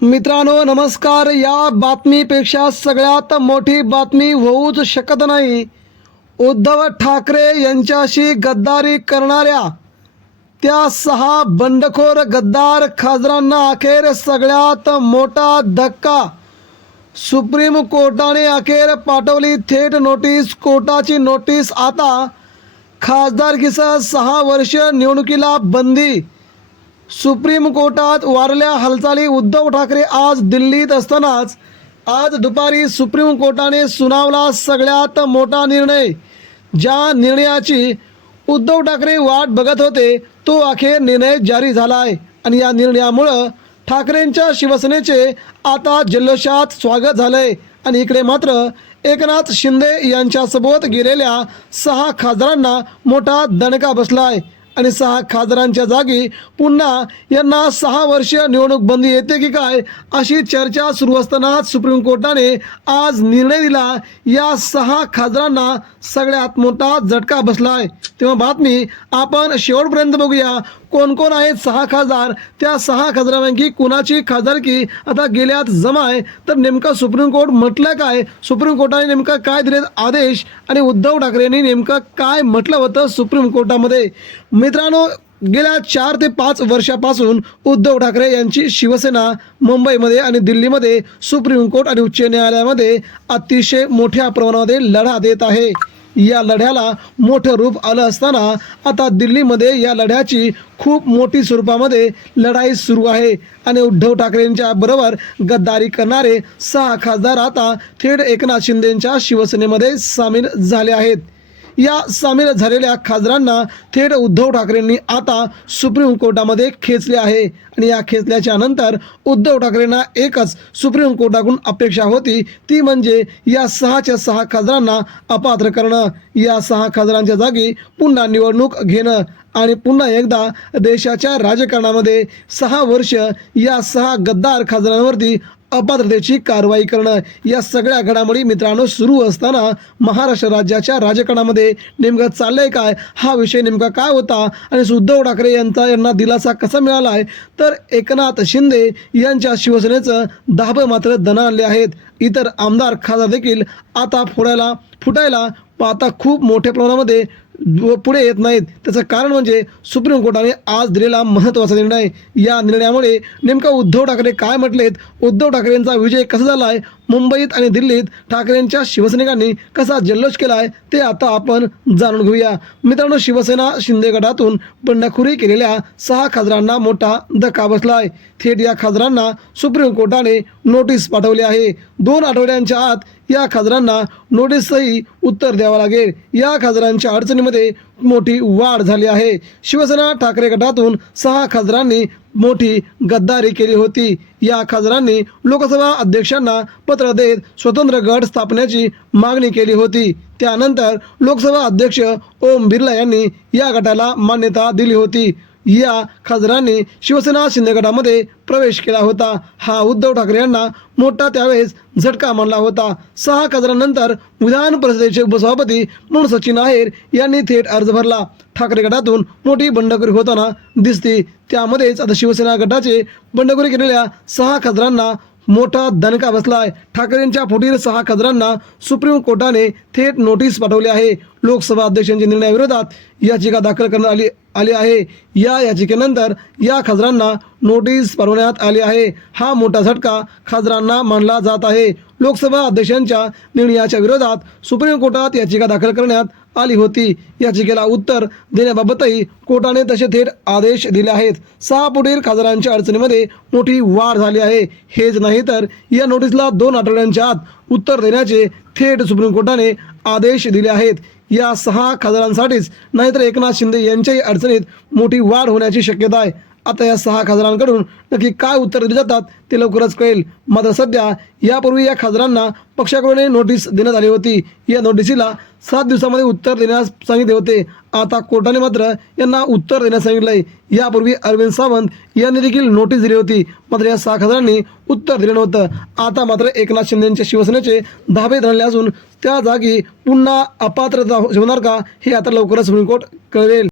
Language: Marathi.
मित्रांनो नमस्कार। या बातमीपेक्षा सगळ्यात मोठी बातमी होऊच शकत नाही। उद्धव ठाकरे यांच्याशी गद्दारी करणाऱ्या त्या 6 बंडखोर गद्दार खासदारांना अखेर सगळ्यात मोठा धक्का। सुप्रीम कोर्टाने अखेर पाठवली थेट नोटीस। कोर्टाची नोटीस आता खासदारकीसह 6 वर्ष निवडणुकीला बंदी। सुप्रीम कोर्टात वारल्या हालचाली। उद्धव ठाकरे आज दिल्लीत असतानाच आज दुपारी सुप्रीम कोर्टाने सुनावला सगळ्यात मोठा निर्णय। ज्या निर्णयाची उद्धव ठाकरे वाट बघत होते तो अखेर निर्णय जारी झाला आहे आणि या निर्णयामुळे ठाकरेंच्या शिवसेनेचे आता जल्लोषात स्वागत झालंय। आणि इकडे मात्र एकनाथ शिंदे यांच्यासोबत गेलेल्या 6 खासदारांना मोठा दणका बसलाय आणि 6 खासदारांच्या जागी पुन्हा यांना 6 वर्ष निवडणूक बंदी येते की काय अशी चर्चा सुरू असताना सुप्रीम कोर्टाने आज निर्णय दिला। या 6 खासदारांना सगळ्यात मोठा झटका बसलाय। तेव्हा बातमी आपण शेवटपर्यंत बघूया। कोण कोण आहेत 6 खासदार, त्या 6 खासदारांपैकी कुणाची खासदारकी आता गेल्यात जमा आहे, तर नेमका सुप्रीम कोर्ट म्हटलं काय, सुप्रीम कोर्टाने नेमका काय दिले आदेश आणि उद्धव ठाकरेंनी नेमकं काय म्हटलं होतं सुप्रीम कोर्टामध्ये। मित्रांनो गेल्या 4 ते 5 वर्षापासून उद्धव ठाकरे यांची शिवसेना मुंबईमध्ये आणि दिल्लीमध्ये सुप्रीम कोर्ट आणि उच्च न्यायालयामध्ये अतिशय मोठ्या प्रमाणामध्ये लढा देत आहे। या लढ्याला मोठं रूप आलं असताना आता दिल्लीमध्ये या लढ्याची खूप मोठी स्वरूपामध्ये लढाई सुरू आहे आणि उद्धव ठाकरेंच्या बरोबर गद्दारी करणारे 6 खासदार आता थेट एकनाथ शिंदेंच्या शिवसेनेमध्ये सामील झाले आहेत। या सामील झालेल्या खासदारांना थेट उद्धव ठाकरेंनी आता सुप्रीम कोर्टामध्ये खेचले आहे आणि या खेचल्याच्या नंतर उद्धव ठाकरेंना एकच सुप्रीम कोर्टाकडून अपेक्षा होती, ती म्हणजे या 6च्या 6 खासदारांना अपात्र करणं, या 6 खासदारांच्या जागी पुन्हा निवडणूक घेणं आणि पुन्हा एकदा देशाच्या राजकारणामध्ये 6 वर्ष या 6 गद्दार खासदारांवरती अपात्रतेची कारवाई करणं। या सगळ्या घडामोडी मित्रांनो सुरू असताना महाराष्ट्र राज्याच्या राजकारणामध्ये नेमकं चाललंय काय, हा विषय नेमका काय होता आणि उद्धव ठाकरे यांना दिलासा कसा मिळाला आहे, तर एकनाथ शिंदे यांच्या शिवसेनेचं दाभ मात्र दणाणले आहेत। इतर आमदार खासदार देखील आता फुटायला आता खूप मोठ्या प्रमाणामध्ये पुढे येत नाहीत। त्याचं कारण म्हणजे सुप्रीम कोर्टाने आज दिलेला महत्त्वाचा निर्णय। या निर्णयामुळे नेमका उद्धव ठाकरे काय म्हटलेत, उद्धव ठाकरेंचा विजय कसा झाला आहे, मुंबईत आणि दिल्लीत ठाकरेंच्या शिवसैनिकांनी कसा जल्लोष केला आहे ते आता आपण जाणून घेऊया। मित्रांनो शिवसेना शिंदे गटातून बंडखोरी केलेल्या 6 खासदारांना मोठा धक्का बसलाय। थेट या खासदारांना सुप्रीम कोर्टाने नोटीस पाठवली आहे। 2 आठवड्यांच्या आत या खासदारांना नोटीसही उत्तर द्यावं लागेल। या खासदारांच्या अडचणीमध्ये मोठी वाढ झाली आहे। शिवसेना ठाकरे गटातून 6 खासदारांनी मोठी गद्दारी केली होती। या खासदारांनी लोकसभा अध्यक्षांना पत्र देत स्वतंत्र गट स्थापनेची मागणी केली होती। त्यानंतर लोकसभा अध्यक्ष ओम बिर्ला यांनी या गटाला मान्यता दिली होती। या खासदारांनी शिवसेना शिंदे गटामध्ये प्रवेश केला होता। हा उद्धव ठाकरे यांना मोठा त्यावेळेस झटका मानला होता। 6 खासदारांनंतर विधान परिषदेचे उपसभापती म्हणून सचिन आहेर यांनी थेट अर्ज भरला। ठाकरे गटातून मोठी बंडखोरी होताना दिसते। त्यामध्येच आता शिवसेना गटाचे बंडखोरी केलेल्या 6 खासदारांना मोठा दणका बसलाय। ठाकरेंच्या फुटीर 6 खासदारांना सुप्रीम कोर्टाने थेट नोटीस पाठवली आहे। लोकसभा अध्यक्षांच्या निर्णयाविरोधात याचिका दाखल करण्यात आली आहे। या याचिकेनंतर या खासदारांना नोटीस पाठवण्यात आली आहे। हा मोठा झटका खासदारांना मानला जात आहे। लोकसभा अध्यक्षांच्या निर्णयाच्या विरोधात सुप्रीम कोर्टात याचिका दाखल करण्यात आली होती। याचिकेला उत्तर देण्याबाबतही कोर्टाने तसे थेट आदेश दिले आहेत। 6 पुढील खासदारांच्या अडचणीमध्ये मोठी वाढ झाली आहे। हेच नाही तर या नोटीसला 2 आठवड्यांच्या आत उत्तर देण्याचे थेट सुप्रीम कोर्टाने आदेश दिले आहेत। या 6 खासदारांसाठीच नाहीतर एकनाथ शिंदे यांच्याही अडचणीत मोठी वाढ होण्याची शक्यता आहे। आता या 6 खासदारांकडून नक्की काय उत्तर दिले जातात ते लवकरच कळेल। मात्र सध्या यापूर्वी या खासदारांना पक्षाकडून नोटीस देण्यात आली होती। या नोटीसीला 7 दिवसामध्ये उत्तर देण्यास सांगितले होते। आता कोर्टाने मात्र यांना उत्तर देण्यास सांगितलंय। यापूर्वी अरविंद सावंत यांनी देखील नोटीस दिली होती, मात्र या 6 खासदारांनी उत्तर दिलं नव्हतं। आता मात्र एकनाथ शिंदेंच्या शिवसेनेचे धाबे धरले असून त्या जागी पुन्हा अपात्रता होणार का हे आता लवकरच सुप्रीम कोर्ट कळवेल।